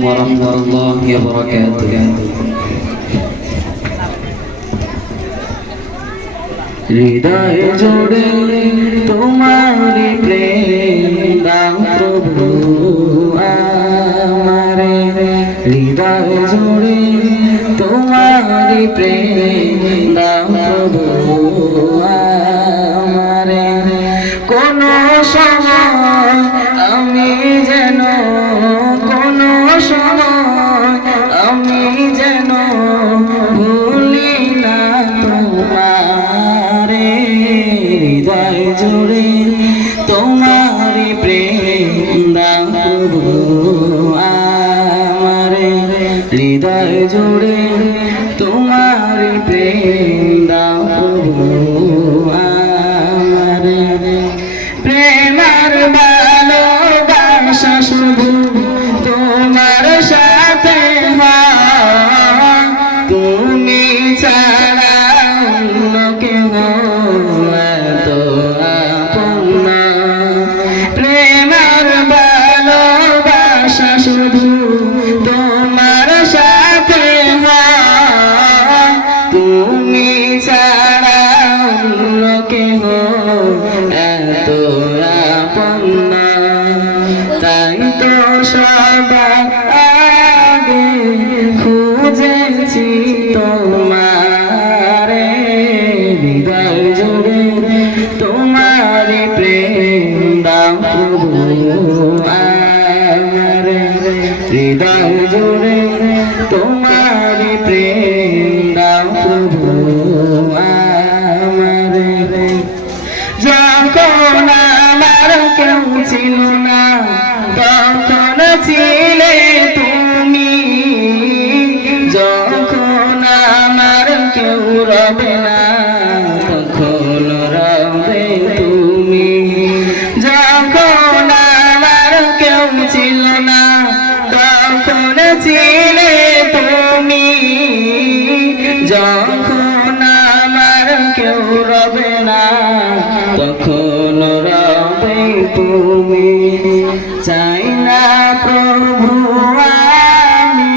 ورحمة الله وبركاته হৃদয় জুড়ে তোমারি প্রেম দাও প্রভু আমারে হৃদয় জুড়ে তোমারি প্রেম দাও প্রভু আমারে কোন সময় আমি যেন কোন সময় আমি যেন ভুলি না তোমারে হৃদয় জুড়ে তোমারি প্রেম দাও প্রভু আমারে হৃদয় জুড়ে তোমারি প্রেম দাও প্রভু আমারে প্রেমার ভালোবাসা শুধু তোমার সাথে হয় তুমি ছাড়া অন্য কেউ এত আপন না প্রেমার ভালোবাসা শুধু তোমার সাথে হয় তুমি ছাড়া অন্য কেউ এত আপন না তাই তো সবার আগে খুঁজেছি তোমারে হৃদয় জুড়ে তোমারি প্রেম দাও প্রভু আমারে হৃদয় জুড়ে তোমারি প্রেম দাও প্রভু আমারে যখন আমার কেউ ছিল না তখন ছিলে তুমি যখন আমার কেউ রবে না তখন রবে তুমি যখন আমার কেউ ছিল না তখন ছিলে তুমি যখন আমার কেউ রবে না তখন রবে তুমি চাই না প্রভু আমি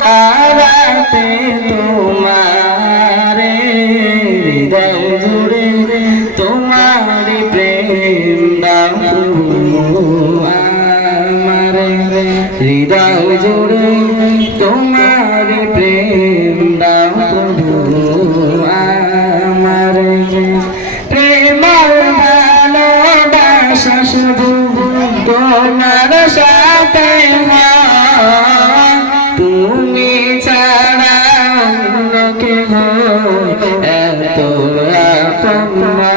হারাতে তোমারে হৃদয় জুড়ে তোমারি প্রেম দাও প্রভু আমারে হৃদয় জুড়ে তোমারি প্রেম দাও প্রভু আমারে প্রেমার ভালোবাসা শুধু তোমার সাথে হয় তুমি ছাড়া অন্য কেউ এত আপন না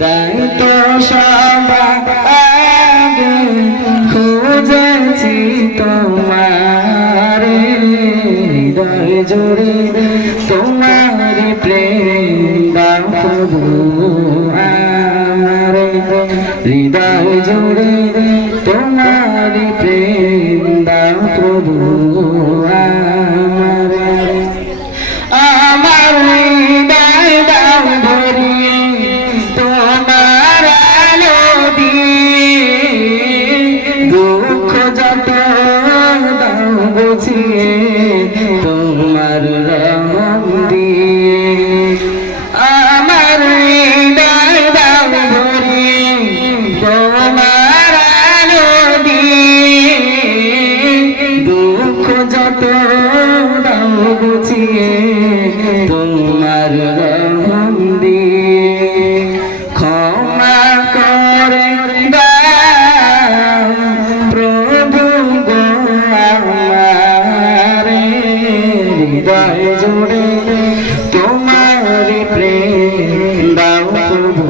তাই তো সবার আগে খুঁজেছি তোমারে হৃদয় জুড়ে তোমারি প্রেম দাও প্রভু আমারে হৃদয় জুড়ে তোমারি প্রেম দাও প্রভু আমারে আমার হৃদয় দাও ভরিয়ে তোমার আলো দিয়ে দুঃখ যত দাও বুঝিয়ে তোমার রঙ দিয়ে আমার হৃদয় দাও ভরিয়ে তোমার আলো দিয়ে দুঃখ যত দাও বুঝিয়ে তোমার রঙ দিয়ে ক্ষমা করে দাও প্রভু গো আমারে হৃদয় জুড়ে তোমারি প্রেম দাও প্রভু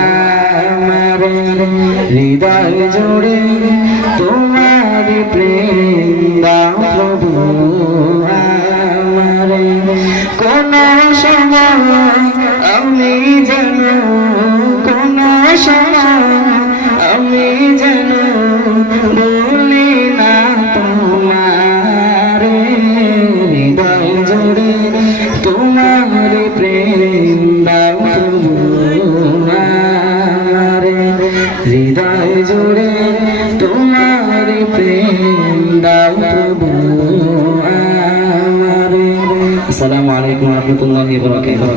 আমারে হৃদয় জুড়ে তোমারি প্রেম দাও প্রভু আমারে কোন সময় আমি যেন কোন সময় আমি যেন বলি না তোমারে হৃদয় দাও প্রভু আমারে। আসসালামু আলাইকুম ওয়া রাহমাতুল্লাহি ওয়া বারাকাতুহু।